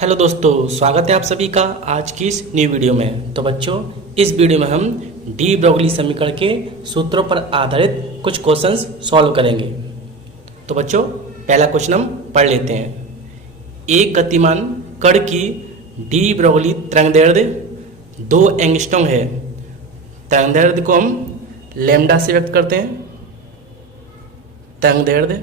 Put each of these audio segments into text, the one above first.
Hello दोस्तों, स्वागत है आप सभी का आज की इस न्यू वीडियो में। तो बच्चों, इस वीडियो में हम डी ब्रोगली समीकरण के सूत्रों पर आधारित कुछ क्वेश्चंस सॉल्व करेंगे। तो बच्चों, पहला क्वेश्चन हम पढ़ लेते हैं। एक गतिमान कण की डी ब्रोगली तरंगदैर्ध्य 2 एंगस्ट्रॉम है। तरंगदैर्ध्य को हम लैम्डा से व्यक्त करते हैं। तरंगदैर्ध्य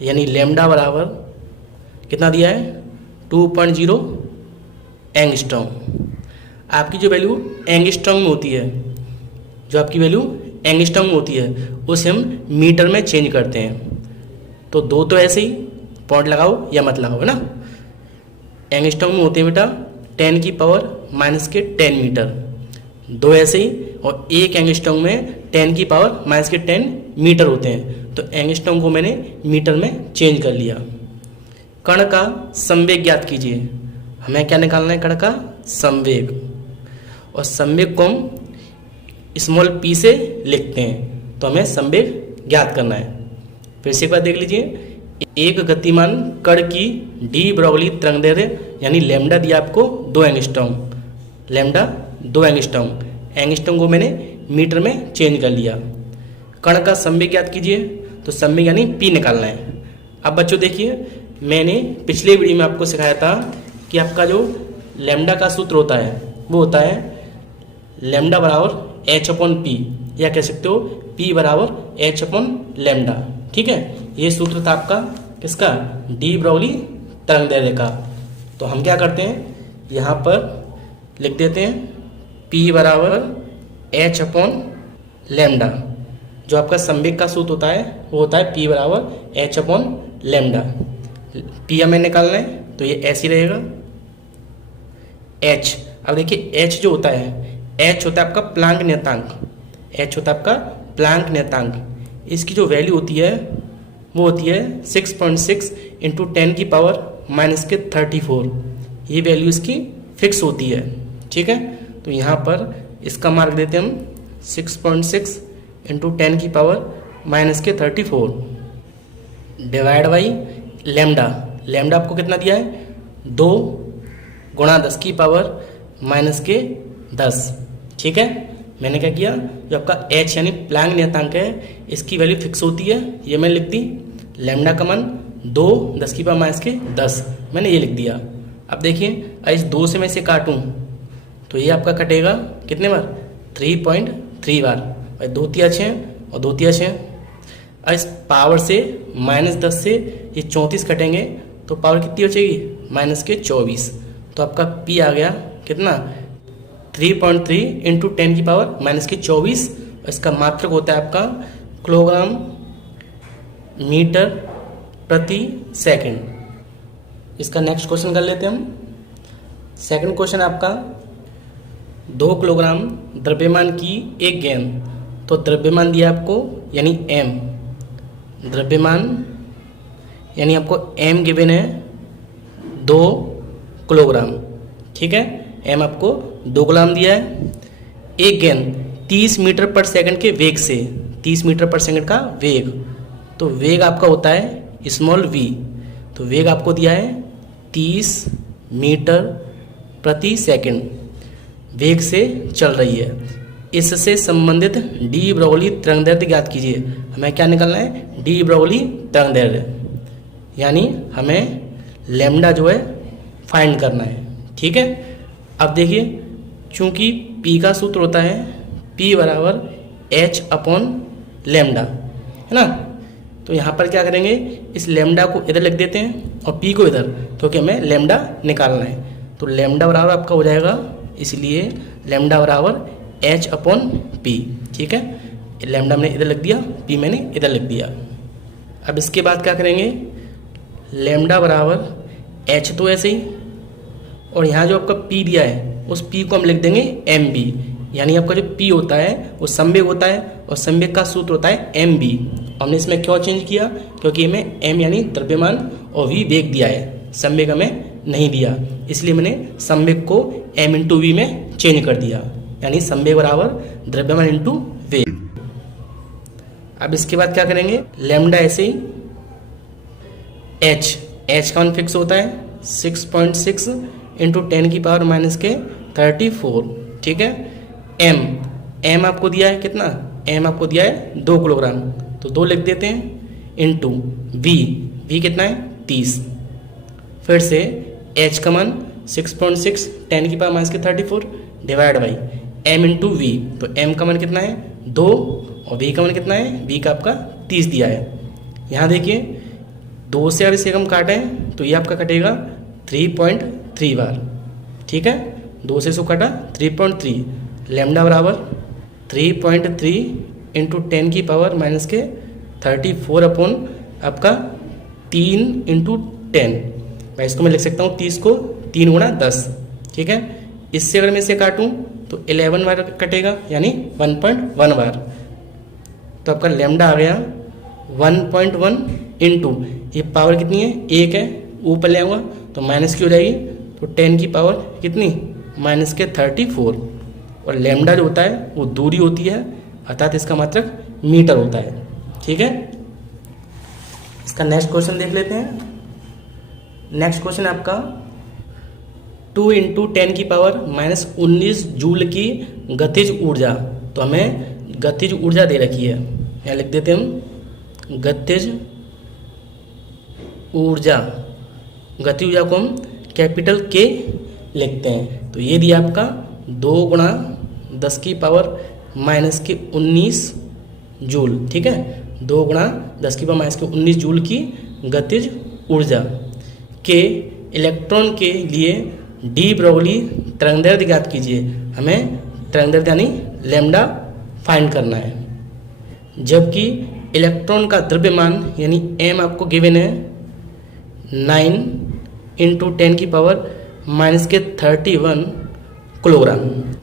यानी लैम्डा बराबर कितना दिया है 2.0 एंगस्ट्रॉम। आपकी जो वैल्यू एंगस्ट्रॉम में होती है, जो आपकी वैल्यू एंगस्ट्रॉम में होती है, उसे हम मीटर में चेंज करते हैं। तो दो तो ऐसे ही पॉइंट लगाओ या मत लगाओ, है ना। एंगस्ट्रॉम में होते हैं बेटा 10 की पावर -10 मीटर, दो ऐसे ही, और एक एंगस्ट्रॉम में 10 की पावर -10 मीटर होते हैं। तो एंगस्ट्रॉम को मैंने मीटर में चेंज कर लिया। कण का संवेग ज्ञात कीजिए। हमें क्या निकालना है? कण का संवेग, और संवेग को हम स्मॉल p से लिखते हैं। तो हमें संवेग ज्ञात करना है। फिर से एक बार देख लीजिए। एक गतिमान कण की डी ब्रोगली तरंगदैर्ध्य यानी लैम्डा दिया आपको 2 एंगस्ट्रॉम। लैम्डा 2 एंगस्ट्रॉम, एंगस्ट्रॉम को मैंने मीटर में चेंज कर लिया। कण का संवेग ज्ञात कीजिए। तो संवेग यानी p निकालना है। अब बच्चों देखिए, मैंने पिछले वीडियो में आपको सिखाया था कि आपका जो लैम्डा का सूत्र होता है वो होता है लैम्डा बराबर h/p, या कह सकते हो p बराबर h/लैम्डा। ठीक है, ये सूत्र था आपका किसका? डी ब्रोगली तरंगदैर्ध्य का। तो हम क्या करते हैं, यहाँ पर लिख देते हैं p बराबर h/लैम्डा। जो आपका संवेग का सूत्र होता है वो होता है p बराबर h/लैम्डा। p हमें निकालना है, तो ये ऐसे ही रहेगा h। अब देखिए h जो होता है, h होता है आपका प्लांक नियतांक। h होता है आपका प्लांक नियतांक। इसकी जो वैल्यू होती है वो होती है 6.6 इंटू 10 की पावर -34। ये वैल्यू इसकी फिक्स होती है। ठीक है, तो यहाँ पर इसका मार्क देते हैं हम 6.6 इंटू 10 की power -34 divide by lambda. Lambda आपको कितना दिया है? 2 गुणा 10 की पावर -10। ठीक है, मैंने क्या किया, जो आपका h यानी प्लांक नियतांक है, इसकी वैल्यू फिक्स होती है, ये मैंने लिख दी। लैम्डा का मान 2 10 की पावर -10, मैंने ये लिख दिया। अब देखिए, इस 2 से मैं इसे काटूँ तो ये आपका कटेगा कितने बार? 3.3 बार। भाई 2 तिया 6 और 2 तिया 6। इस पावर से -10 से ये 34 कटेंगे तो पावर कितनी बचेगी? -24। तो आपका p आ गया कितना? 3.3 इंटू 10 की पावर -24। इसका मात्रक होता है आपका किलोग्राम मीटर प्रति सेकंड। इसका नेक्स्ट क्वेश्चन कर लेते हैं हम। सेकंड क्वेश्चन आपका 2 किलोग्राम द्रव्यमान की एक गेंद। तो द्रव्यमान दिया आपको यानी m, द्रव्यमान यानी आपको m गिवन है 2 किलोग्राम। ठीक है, m आपको 2 किलोग्राम दिया है। एक गेंद 30 मीटर पर सेकंड के वेग से, 30 मीटर पर सेकंड का वेग, तो वेग आपका होता है स्मॉल v। तो वेग आपको दिया है 30 मीटर प्रति सेकंड वेग से चल रही है। इससे संबंधित डी ब्रोगली तरंगदैर्ध्य ज्ञात कीजिए। हमें क्या निकालना है? डी ब्रोगली तरंगदैर्ध्य, यानी हमें लैम्डा जो है फाइंड करना है। ठीक है, अब देखिए, चूंकि p का सूत्र होता है p बराबर h/लैम्डा, है ना। तो यहाँ पर क्या करेंगे, इस लैम्डा को इधर लिख देते हैं और p को इधर, क्योंकि हमें लैम्डा निकालना है। तो लैम्डा बराबर आपका हो जाएगा, इसलिए लैम्डा बराबर h/p। ठीक है, लैम्डा मैंने इधर लिख दिया, p मैंने इधर लिख दिया। अब इसके बाद क्या करेंगे, लैम्डा बराबर h तो ऐसे ही, और यहाँ जो आपका p दिया है उस p को हम लिख देंगे mb, यानी आपका जो p होता है वो संवेग होता है, और संवेग का सूत्र होता है mb। हमने इसमें क्यों चेंज किया? क्योंकि हमें m यानी द्रव्यमान और v वेग दिया है, संवेग हमें नहीं दिया, इसलिए मैंने संवेग को m इंटू v में चेंज कर दिया, यानी संवेग बराबर द्रव्यमान इंटू वेग। अब इसके बाद क्या करेंगे, लैम्डा ऐसे ही h एच का मान फिक्स होता है 6.6 इंटू 10 की पावर माइनस के 34, ठीक है। एम आपको दिया है कितना, एम आपको दिया है 2 किलोग्राम, तो 2 लिख देते हैं, इंटू वी कितना है 30। फिर से एच का मान 6.6 10 की पावर माइनस के 34 divide by M into V, तो एम का मान कितना है 2 और वी का मान कितना है, वी का आपका 30 दिया है। यहाँ देखिए 2 से अगर इसे हम काटें तो ये आपका कटेगा 3.3 बार, ठीक है। 2 से इसको काटा 3.3, लैम्डा बराबर 3.3 इंटू 10 की पावर माइनस के 34 अपॉन आपका 3 इंटू 10, मैं इसको मैं लिख सकता हूँ 30 को 3 गुणा 10, ठीक है। इससे अगर मैं इसे काटूँ तो 11 बार कटेगा, यानी 1.1 बार, तो आपका लैम्डा आ गया 1.1 इंटू, ये पावर कितनी है 1 है, ऊपर ले आऊँगा तो माइनस की हो जाएगी, तो 10 की पावर कितनी माइनस के 34, और लैम्डा जो होता है वो दूरी होती है, अर्थात इसका मात्रक मीटर होता है, ठीक है। इसका नेक्स्ट क्वेश्चन देख लेते हैं। नेक्स्ट क्वेश्चन आपका 2 इंटू 10 की पावर माइनस 19 जूल की गतिज ऊर्जा, तो हमें गतिज ऊर्जा दे रखी है, यहाँ लिख देते हैं हम गतिज ऊर्जा, गतिज ऊर्जा को हम कैपिटल के लिखते हैं, तो ये दिया आपका 2 गुणा 10 की पावर माइनस के 19 जूल, ठीक है। 2 गुणा 10 की पावर माइनस के 19 जूल की गतिज ऊर्जा के इलेक्ट्रॉन के लिए डी ब्रोगली तरंगदैर्ध्य ज्ञात कीजिए, हमें तरंगदैर्ध्य यानी लैम्डा फाइंड करना है। जबकि इलेक्ट्रॉन का द्रव्यमान यानी एम आपको गिवन है 9 इंटू 10 की पावर माइनस के 31 किलोग्राम।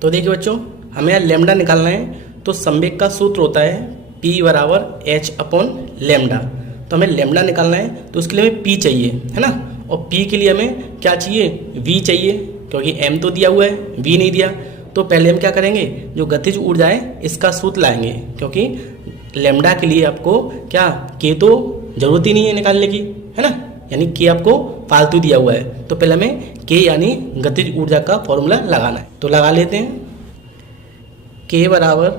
तो देखिए बच्चों, हमें यहाँ लैम्डा निकालना है, तो संवेग का सूत्र होता है P बराबर H अपॉन लैम्डा। तो हमें लैम्डा निकालना है, तो उसके लिए हमें P चाहिए, है ना, और P के लिए हमें क्या चाहिए, V चाहिए, क्योंकि M तो दिया हुआ है, V नहीं दिया। तो पहले हम क्या करेंगे, जो गतिज ऊर्जा है इसका सूत्र लाएंगे, क्योंकि लैम्डा के लिए आपको क्या K तो जरूरत ही नहीं है निकालने की, है ना, यानी K आपको फालतू दिया हुआ है। तो पहले हमें K यानी गतिज ऊर्जा का फॉर्मूला लगाना है, तो लगा लेते हैं। K बराबर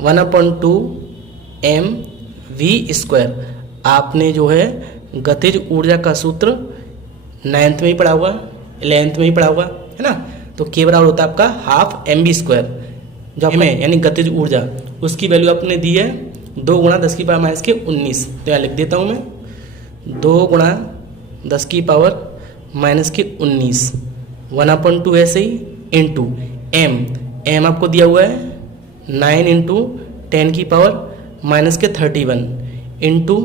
1/2 mv²। आपने जो है गतिज ऊर्जा का सूत्र 9th में ही पढ़ा हुआ, 11th में ही पढ़ा हुआ, है ना। तो K बराबर होता है आपका हाफ mv², जो हमें यानी गतिज ऊर्जा, उसकी वैल्यू आपने दी है 2 गुणा 10 की पावर माइनस के 19। तो यहाँ लिख देता हूँ मैं 2 गुणा 10 की पावर माइनस के 19, 1/2 ऐसे ही इंटू एम आपको दिया हुआ है 9 इंटू 10 की पावर माइनस के 31 इंटू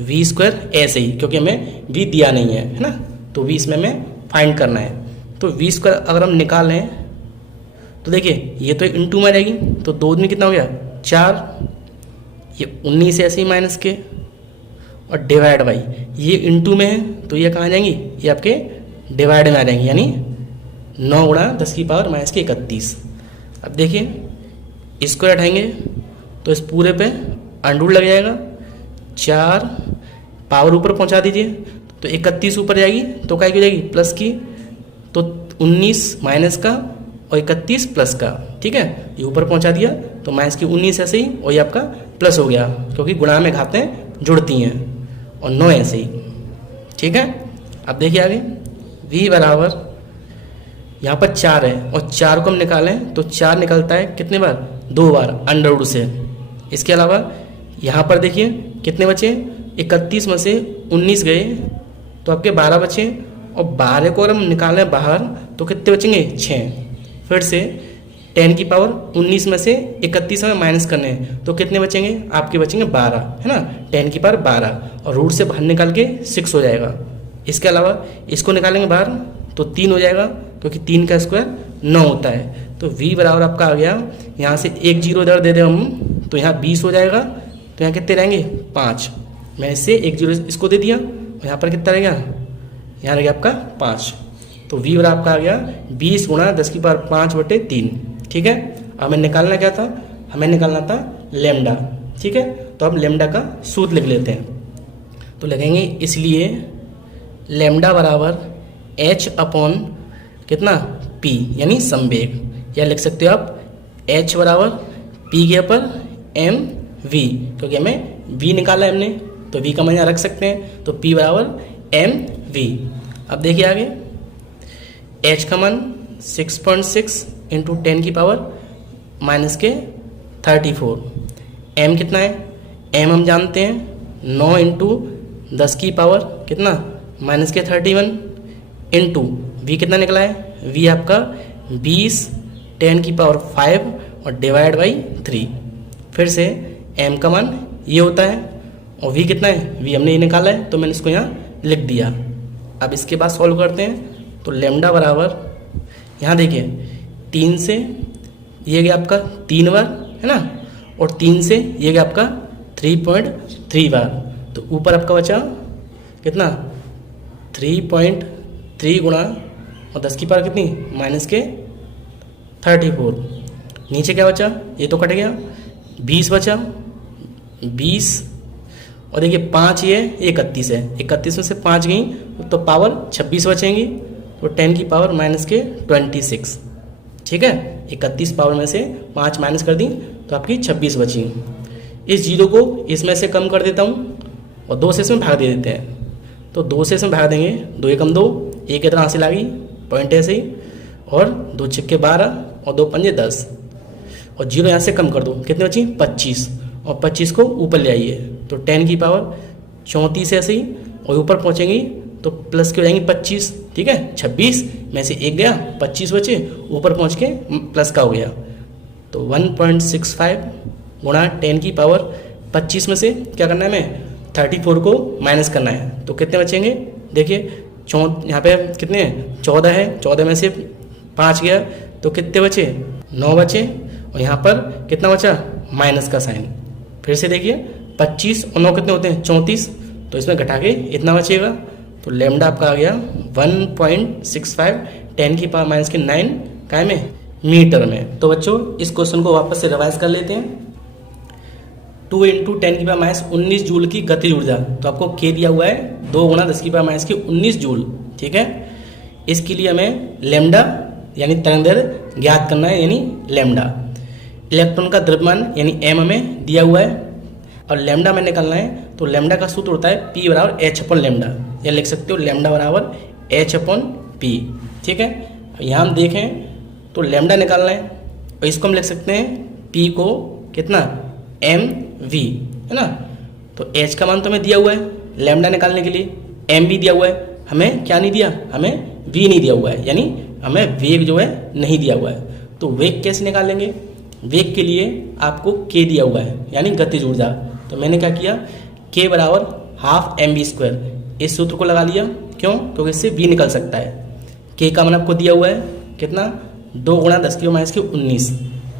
v² ऐसे ही, क्योंकि हमें v दिया नहीं है ना, तो v इसमें हमें फाइंड करना है। तो v² अगर हम निकालें तो देखिए ये तो इंटू में रहेगी, तो 2 दिन कितना हो गया 4, ये 19 ऐसे ही माइनस के, और डिवाइड बाई ये इंटू में है, तो ये कहाँ जाएंगी, ये आपके डिवाइड में आ जाएंगी, यानी 9 गुणा 10 की पावर माइनस के 31। अब देखिए इसको हटाएंगे तो इस पूरे पे अंडूर लग जाएगा, 4 पावर ऊपर पहुंचा दीजिए, तो 31 ऊपर जाएगी, तो क्या की जाएगी प्लस की, तो 19 माइनस का और 31 प्लस का, ठीक है, ये ऊपर पहुंचा दिया, तो माइनस की 19 ऐसे ही, और ये आपका प्लस हो गया, क्योंकि गुणा में घातें जुड़ती हैं, और 9 ऐसे ही, ठीक है। अब देखिए आगे v बराबर यहाँ पर 4 है, और 4 को हम निकालें तो 4 निकलता है कितने बार, 2 बार अंडर रूट से। इसके अलावा यहाँ पर देखिए कितने बचे, 31 में से 19 गए, तो आपके 12 बचे, और 12 को अगर हम निकालें बाहर तो कितने बचेंगे 6। फिर से 10 की पावर 19 में से 31 में माइनस करने हैं, तो कितने बचेंगे आपके, बचेंगे 12, है ना, 10 की पावर 12, और रूट से बाहर निकाल के 6 हो जाएगा। इसके अलावा इसको निकालेंगे बाहर तो 3 हो जाएगा, क्योंकि 3 का स्क्वायर 9 होता है। तो v बराबर आपका आ गया, यहाँ से 1 0 इधर दे दें हम, तो यहाँ 20 हो जाएगा, तो यहाँ कितने रहेंगे 5, मैं इससे 1 0 इसको दे दिया, और यहाँ पर कितना रह गया, यहाँ रह गया आपका 5। तो v बराबर आपका आ गया 20 गुणा 10 की पावर 5/3, ठीक है। हमें निकालना क्या था, हमें निकालना था लैम्डा, ठीक है। तो अब लैम्डा का सूत्र लिख लेते हैं, तो लिखेंगे इसलिए लेमडा बराबर एच अपॉन कितना पी यानी संवेग, या लिख सकते हो आप एच बराबर पी के ऊपर एम वी, क्योंकि हमें वी निकाला है हमने तो वी का मान यहाँ रख सकते हैं, तो पी बराबर एम वी। अब देखिए आगे, एच का मान 6.6 इंटू 10 की पावर माइनस के 34, एम कितना है, एम हम जानते हैं 9 इंटू 10 की पावर कितना माइनस के 31 इंटू वी कितना निकला है, वी आपका 20 10 की पावर 5 और डिवाइड बाई 3। फिर से एम का मान ये होता है और वी कितना है, वी हमने ये निकाला है तो मैंने इसको यहाँ लिख दिया। अब इसके बाद सॉल्व करते हैं तो लेमडा बराबर यहाँ देखिए 3 से ये गया आपका 3 बार है ना, और 3 से ये गया आपका 3.3 बार, तो ऊपर आपका बचा कितना 3.3 गुणा और 10 की पावर कितनी माइनस के 34, नीचे क्या बचा, ये तो कट गया 20 बचा 20, और देखिए 5 ये 31 है, 31 में से 5 गई तो पावर 26 बचेंगी, तो 10 की पावर माइनस के 26। ठीक है, 31 पावर में से 5 माइनस कर दी तो आपकी 26 बची। इस जीरो को इसमें से कम कर देता हूँ और 2 से इसमें भाग दे देते हैं, तो 2 से इसमें भाग देंगे, 2 एकम 2, 1 इतना हासिल आ गई पॉइंट ऐसे ही, और 2 छिक्के 12 और 2 पंजे 10, और जीरो यहाँ से कम कर दो, कितनी बची 25, और 25 को ऊपर ले आइए तो 10 की पावर 34 ऐसे ही, और ऊपर पहुँचेंगी तो प्लस की हो जाएंगी 25। ठीक है, 26 में से 1 गया 25 बचे, ऊपर पहुँच के प्लस का हो गया, तो 1.65 गुणा 10 की पावर 25 में से क्या करना है हमें 34 को माइनस करना है, तो कितने बचेंगे देखिए यहाँ पे कितने 14 है, 14 में से 5 गया तो कितने बचे 9 बचे, और यहाँ पर कितना बचा माइनस का साइन। फिर से देखिए 25 और 9 कितने होते हैं 34, तो इसमें घटा के इतना बचेगा, तो लेमडा आपका आ गया 1.65 10 की पावर माइनस के 9 काय में मीटर में। तो बच्चों इस क्वेश्चन को वापस से रिवाइज कर लेते हैं। 2 इंटू 10 की पावर माइनस 19 जूल की गतिज ऊर्जा, तो आपको के दिया हुआ है 2 गुणा 10 की पावर माइनस की 19 जूल। ठीक है, इसके लिए हमें लेमडा यानी तरंगदैर्घ्य ज्ञात करना है, यानी लेमडा। इलेक्ट्रॉन का द्रव्यमान यानी एम हमें दिया हुआ है और लेमडा में निकालना है, तो लेमडा का सूत्र होता है पी बराबर एच अपॉन लेमडा, या लिख सकते हो लेमडा बराबर एच अपॉन पी। ठीक है, यहाँ हम देखें तो लेमडा निकालना है और इसको हम लिख सकते हैं पी को कितना एम वी है ना, तो एच का मान तो हमें दिया हुआ है लेमडा निकालने के लिए, एम भी दिया हुआ है, हमें क्या नहीं दिया, हमें वी नहीं दिया हुआ है, यानी हमें वेग जो है नहीं दिया हुआ है। तो वेग कैसे निकालेंगे, वेग के लिए आपको के दिया हुआ है यानी गतिज ऊर्जा, तो मैंने क्या किया के बराबर हाफ एम वी स्क्वायर, इस सूत्र को लगा लिया, क्यों, क्योंकि इससे वी निकल सकता है। के का मान आपको दिया हुआ है कितना 2 गुणा 10 की माइनस की 19,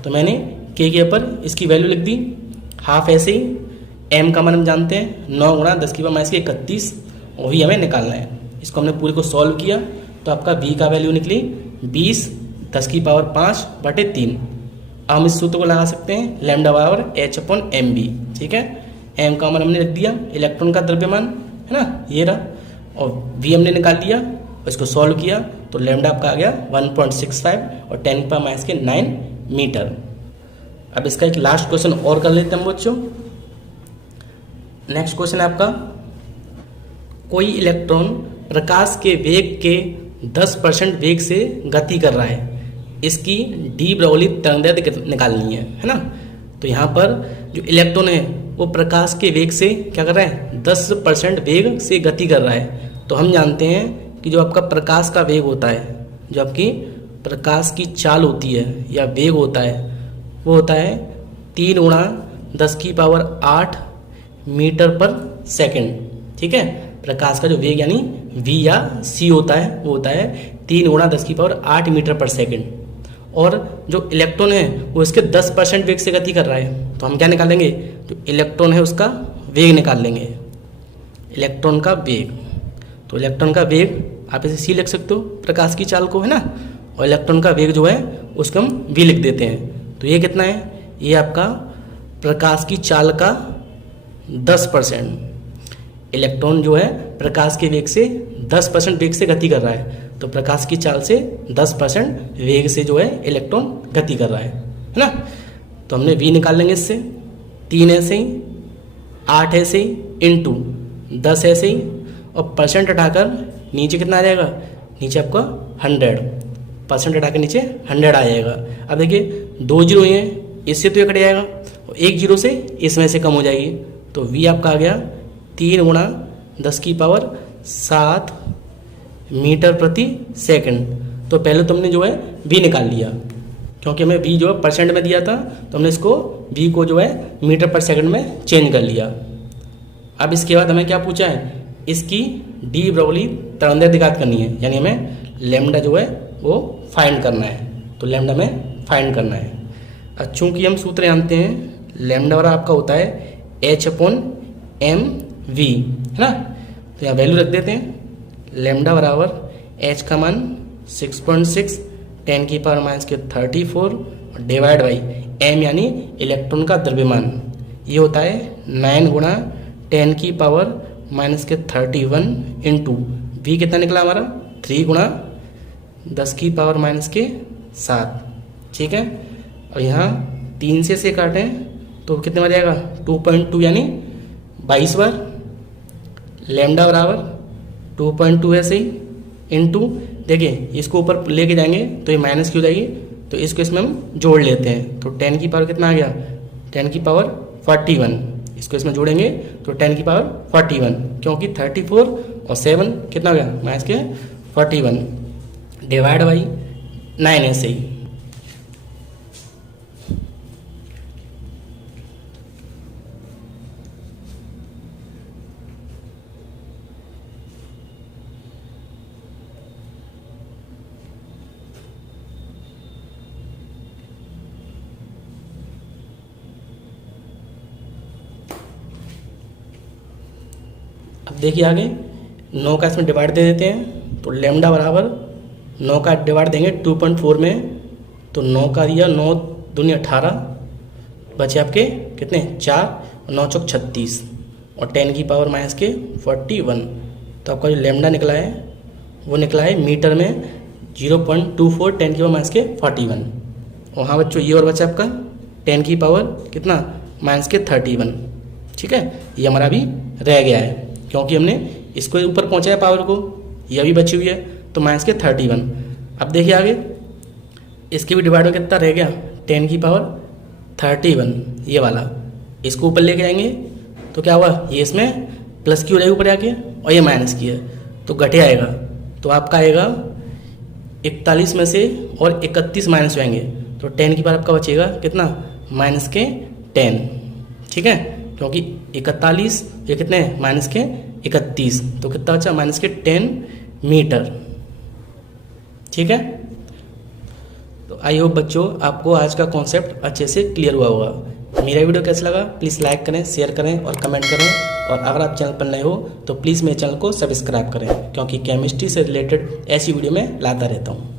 तो मैंने के ऊपर इसकी वैल्यू लिख दी, हाफ ऐसे ही, एम का मान हम जानते हैं 9 गुणा 10 की माइनस की 31, वही हमें निकालना है। इसको हमने पूरे को सॉल्व किया तो आपका वी का वैल्यू निकली 20 10 की पावर 5/3। अब हम इस सूत्र को लगा सकते हैं लैम्डा बराबर एच अपॉन एम बी। ठीक है, एम का मान हमने लिख दिया, इलेक्ट्रॉन का द्रव्यमान है ना ये रहा, और वी हमने निकाल लिया और इसको सॉल्व किया तो लैम्डा आपका आ गया 1.65 और 10 पर माइनस के 9 मीटर। अब इसका एक लास्ट क्वेश्चन और कर लेते हैं हम बच्चों। नेक्स्ट क्वेश्चन है आपका, कोई इलेक्ट्रॉन प्रकाश के वेग के 10% वेग से गति कर रहा है, इसकी डी ब्राउली तरंगदैर्घ्य निकालनी है ना। तो यहाँ पर जो इलेक्ट्रॉन है वो प्रकाश के वेग से क्या कर रहा है 10% वेग से गति कर रहा है। तो हम जानते हैं कि जो आपका प्रकाश का वेग होता है, जो आपकी प्रकाश की चाल होती है या वेग होता है, वो होता है 3 गुणा 10 की पावर 8 मीटर पर सेकंड। ठीक है, प्रकाश का जो वेग यानी v या c होता है वो होता है 3 गुणा 10 की पावर 8 मीटर पर सेकंड, और जो इलेक्ट्रॉन है वो इसके 10% वेग से गति कर रहा है। तो हम क्या निकालेंगे, जो इलेक्ट्रॉन है उसका वेग निकाल लेंगे, इलेक्ट्रॉन का वेग। तो इलेक्ट्रॉन का वेग आप इसे c लिख सकते हो प्रकाश की चाल को, है ना, और इलेक्ट्रॉन का वेग जो है उसको हम v लिख देते हैं। तो ये कितना है, ये आपका प्रकाश की चाल का 10%, इलेक्ट्रॉन जो है प्रकाश के वेग से 10% वेग से गति कर रहा है, तो प्रकाश की चाल से 10% वेग से जो है इलेक्ट्रॉन गति कर रहा है ना। तो हमने v निकाल लेंगे इससे, 3 ऐसे ही, 8 ऐसे ही, इंटू 10 ऐसे ही, और परसेंट हटाकर नीचे कितना आ जाएगा, नीचे आपका 100%, हटा के नीचे 100 आ जाएगा। अब देखिए 2 जीरो ही हैं, इससे तो ये कट जाएगा, और 1 जीरो से इसमें से कम हो जाएगी, तो v आपका आ गया 3 गुणा 10⁻7 मीटर प्रति सेकंड। तो पहले तो हमने जो है v निकाल लिया, क्योंकि हमें v जो है परसेंट में दिया था, तो हमने इसको v को जो है मीटर पर सेकंड में चेंज कर लिया। अब इसके बाद हमें क्या पूछा है, इसकी डी ब्रोगली तरंगदैर्घ्य ज्ञात करनी है, यानी हमें लैम्डा जो है वो फाइंड करना है। तो लैम्डा में फाइंड करना है। अब चूंकि हम सूत्र जानते हैं, लैम्डा बराबर आपका होता है h/mv, है ना। तो यहाँ वैल्यू रख देते हैं, लैम्डा बराबर h का मान 6.6 10⁻⁻34 डिवाइड बाई m यानी इलेक्ट्रॉन का द्रव्यमान, ये होता है 9 गुणा 10⁻31 इंटू v कितना निकला हमारा 3 गुणा 10⁻⁷, ठीक है। और यहाँ 3 से काटें तो कितने में जाएगा 2.2 यानी 22 बार। लैम्डा बराबर 2.2 ऐसे ही इंटू, देखिए इसको ऊपर लेके जाएंगे तो ये माइनस की हो जाएगी, तो इसको इसमें हम जोड़ लेते हैं, तो 10 की पावर कितना आ गया 10⁻41, इसको इसमें जोड़ेंगे तो 10⁻41, क्योंकि 34 और 7 कितना हो गया -41 डिवाइड बाई 9 ऐसे ही। अब देखिए आगे 9 का इसमें डिवाइड दे देते हैं, तो लैम्डा बराबर 9 का डिवाइड देंगे 2.4 में, तो 9 का दिया 9 दूनी 18, बचे आपके कितने 4 और 9 चौक 36 और 10⁻⁻41। तो आपका जो लैम्डा निकला है वो निकला है मीटर में 0.24 10⁻⁻41। और हाँ बच्चों, ये और बचा आपका 10⁻31, ठीक है। ये हमारा भी रह गया है, क्योंकि हमने इसको ऊपर पहुंचाया पावर को, ये अभी बची हुई है, तो -31। अब देखिए आगे इसके भी डिवाइड में कितना रह गया 10⁻31, ये वाला, इसको ऊपर लेके जाएंगे तो क्या हुआ, ये इसमें प्लस की हो जाएगी ऊपर जाके, और ये माइनस की है तो घटे आएगा, तो आपका आएगा 41 में से और 31 माइनस होंगे, तो 10 की पावर आपका बचेगा कितना -10, ठीक है। क्योंकि 41 ये कितने -31, तो कितना बचा -10 मीटर, ठीक है। तो आई होप बच्चों आपको आज का कॉन्सेप्ट अच्छे से क्लियर हुआ होगा। मेरा वीडियो कैसा लगा प्लीज़ लाइक करें, शेयर करें और कमेंट करें, और अगर आप चैनल पर नए हो तो प्लीज़ मेरे चैनल को सब्सक्राइब करें, क्योंकि केमिस्ट्री से रिलेटेड ऐसी वीडियो मैं लाता रहता हूँ।